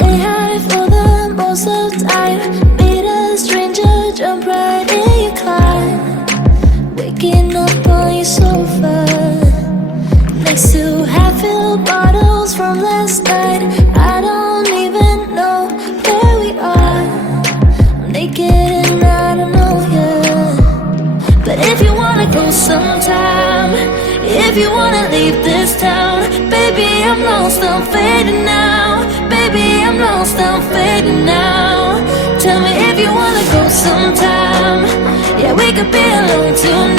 They hide it for the most of the time. Meet a stranger, jump right in your car. Waking up on your sofa next to half-filled bottles from last night. I don't even know where we are. I'm naked and I don't know you. But if you wanna go sometime, if you wanna leave this town, baby, I'm lost, I'm fading now. Baby, I'm lost, I'm fading now. Tell me if you wanna go sometime. Yeah, we could be alone tonight.